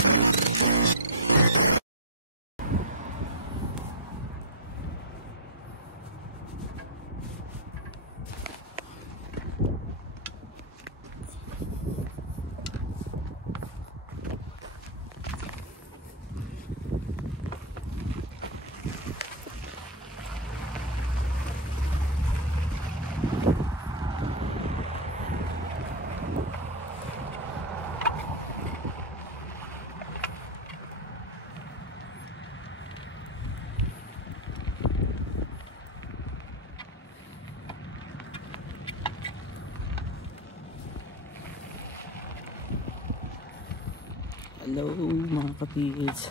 Hello mga kapits.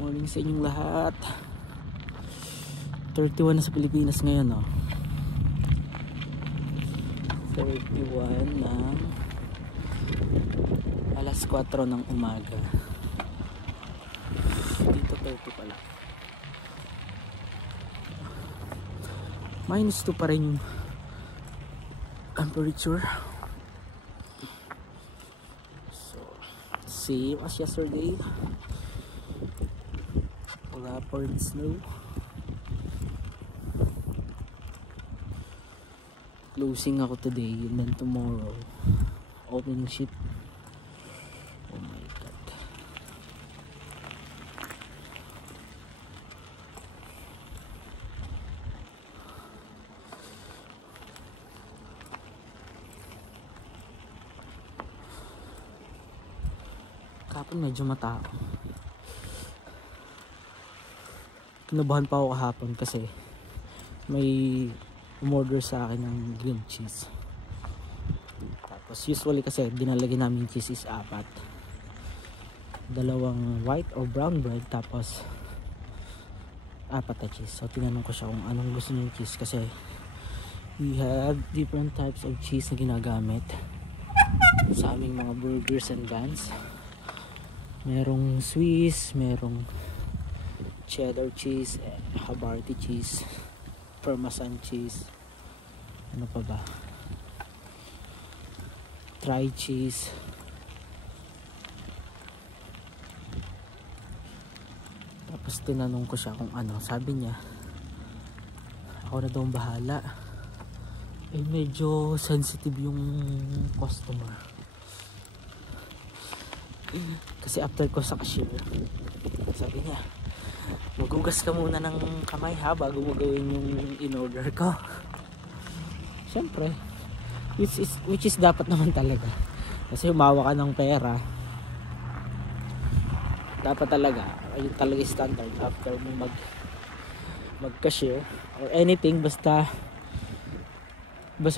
Morning sa inyong lahat. 31 na sa Pilipinas ngayon, oh. 31 na alas 4 ng umaga. Dito 30 pala. -2 pa rin yung temperature. So same as yesterday. Wala pa rin snow. Closing ako today and then tomorrow opening shift. Oh my god. Kahapon medyo matao. Kinabahan pa ako kahapon kasi may umorder sa akin ng grilled cheese. Tapos usually kasi dinalagyan namin cheese is 4. 2 white or brown bread tapos 4 na cheese. So tinanong ko siya kung anong gusto niya cheese kasi we have different types of cheese na ginagamit sa aming mga burgers and buns. Merong Swiss, merong cheddar cheese, Havarti cheese, Parmesan cheese, ano pa ba, Thai cheese. Tapos tinanong ko siya kung ano, sabi niya ako na daw ang bahala. Eh medyo sensitive yung customer kasi after ko sa cashier sabi niya magugas ka muna ng kamay ha bago mo gawin yung in-order ko. Siyempre which is dapat naman talaga kasi humawa ka ng pera, dapat talaga ayun talaga standard after mo mag-cashier or anything, basta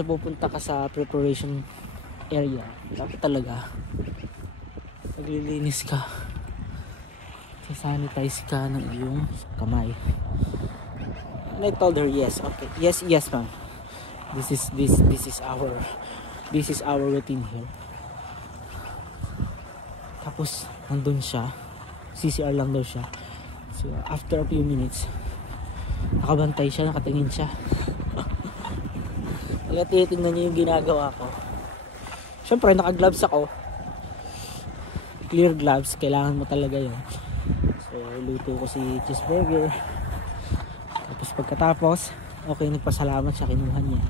pupunta ka sa preparation area, dapat talaga maglilinis ka, sanitize ka ng iyong kamay. And I told her yes, okay, yes ma'am, this is our routine here. Tapos nandun siya, CCR lang daw siya. So after a few minutes nakabantay siya, nakatingin siya. Tinitingnan niya yung ginagawa ko. Syempre naka-gloves ako, clear gloves, kailangan mo talaga yun. So luto ko si cheeseburger, tapos pagkatapos okay, nagpasalamat siya, kinuha niya.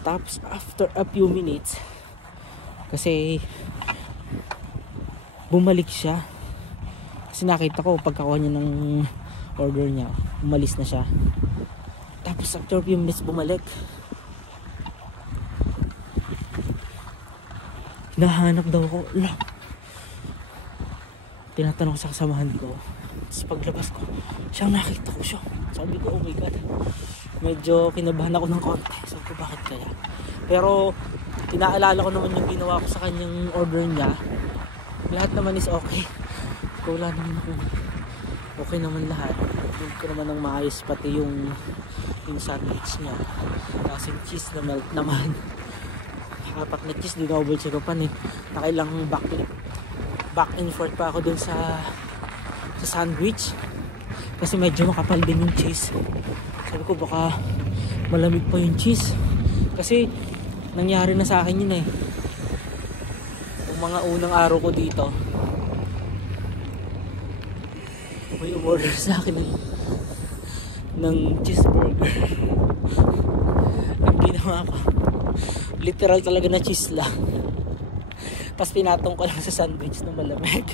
Tapos after a few minutes kasi bumalik siya kasi nakita ko pagkakuha niya ng order niya, umalis na siya. Tapos after a few minutes bumalik, nahanap daw ako. Tinatanong sa kasamahan ko, tapos paglabas ko siyang nakita ko siya. Sabi ko oh my god, medyo kinabahan ako ng konti. Sabi ko bakit kaya, pero inaalala ko naman yung ginawa ko sa kanyang order niya. Lahat naman is okay, wala naman ako, okay naman lahat. Doon ko naman ng maayos, pati yung sandwich niya kasi cheese na melt naman. 4 na cheese, dinouble check ko pa eh. Nakailang back and forth pa ako dun sa sandwich kasi medyo makapal din yung cheese. Sabi ko baka malamig pa yung cheese. Kasi nangyari na sa akin yun eh. Yung mga unang araw ko dito, may umorder sa akin ng cheeseburger. Ang ginawa ko, literal talaga na cheese lang. Tapos pinatong ko lang sa sandwich na malamig.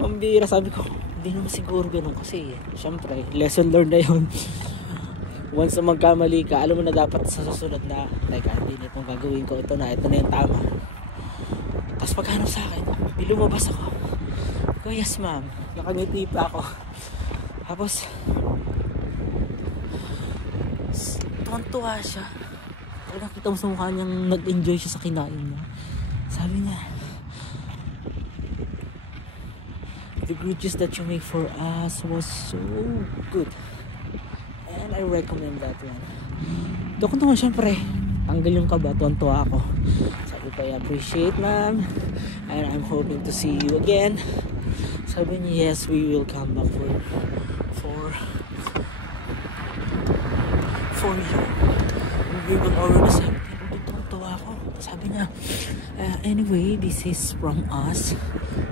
Mambira, sabi ko, hindi naman siguro ganun kasi syempre, lesson learned na yun. Once na magkamali ka, alam mo na dapat sa susunod na teka, hindi na itong gagawin ko, ito na yung tama. Tapos pagkano sa akin, lumabas ako. Ko, yes ma'am, nakangiti pa ako. Tapos tuwan-tuwa siya. Talagang kita mo sa mukha niyang nag-enjoy siya sa kinain niya. Sabi niya, the grilled cheese that you make for us was so good. And I recommend that one. Doon ko naman syempre, tanggal yung kaba, tuwan-tuwa ako. Sabi ko, I appreciate ma'am. And I'm hoping to see you again. Sabi niya, yes, we will come back for you. We will order the same thing. Tuwan-tuwa ako. Sabi niya, anyway, this is from us.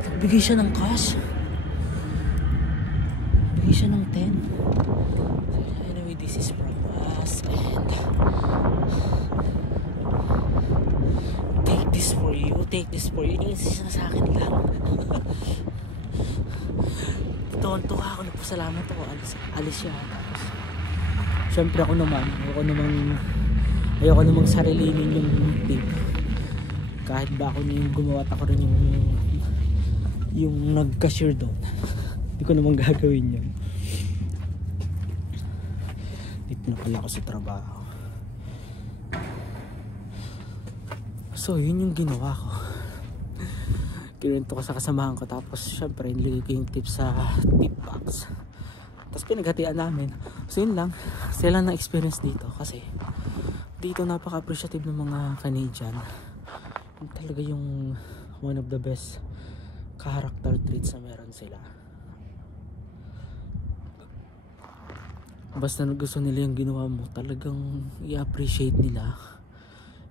Nagbigay siya ng cash. Nagbigay siya ng 10. Anyway, this is from us. And take this for you. Take this for you. Inisip na sa akin lang. Tuwan-tuwa ako. Nagpasalamat ako. Alis siya. Siyempre ako naman. Ayoko namang sarilinin yung tip. Kahit ba ako yung gumawa at ako rin yung nag-cashier doon. Hindi ko namang gagawin yun. Dito na pala ako sa trabaho. So yun yung ginawa ko. Kinuwento ko sa kasamahan ko. Tapos syempre nilagay ko yung tip sa tip box. Tapos pinaghatian namin. So yun lang. Sila na experience dito. Kasi dito napaka-appreciative ng mga Canadian. Talaga yung one of the best character traits na meron sila. Basta gusto nila yung ginawa mo, talagang i-appreciate nila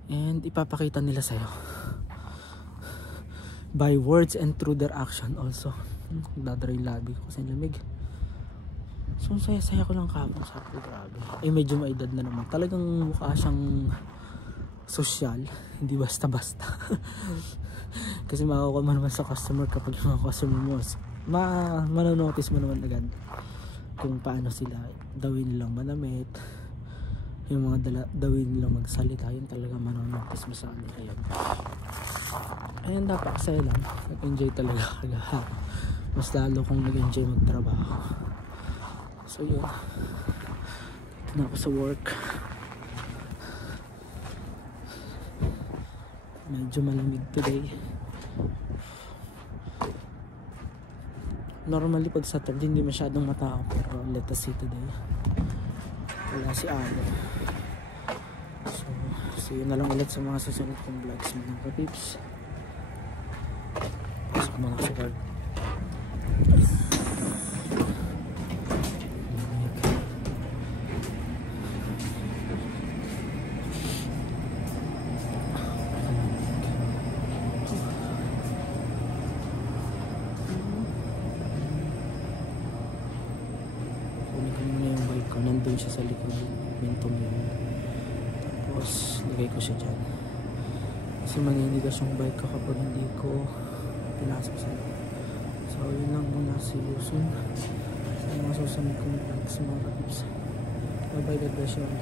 and ipapakita nila sa'yo by words and through their action also. Dadara yung labi ko kasi lamig. So saya-saya ko lang kapon. Sabi ko, grabe. Medyo maedad na naman. Talagang mukha siyang social, hindi basta-basta. Kasi makakuha mo naman sa customer kapag yung mga customer mo, manonotice mo naman agad kung paano sila dawin nilang manamit, yung mga dawin nilang magsalita, yun talaga manonotice mo sa kanila yun. Ayun, napakasaya lang. Nag-enjoy talaga kagaha. Mas lalo kong nag-enjoy magtrabaho. So yun, dito na ako sa work. Medyo malamig today. Normally pag Saturday hindi masyadong matao, pero let us see today. Wala si Ano. So see you na lang ulit sa mga susunod kong vlogs mga ka-tips. Pasok mga support. Nandun siya sa likod minto mo yun. Tapos lagay ko siya dyan kasi maninigas yung bike ko kapag hindi ko pinasok sa loob. So yun lang muna, see you soon sa mga susunod kong vlogs mga ka-tips. Bye bye, God bless you all.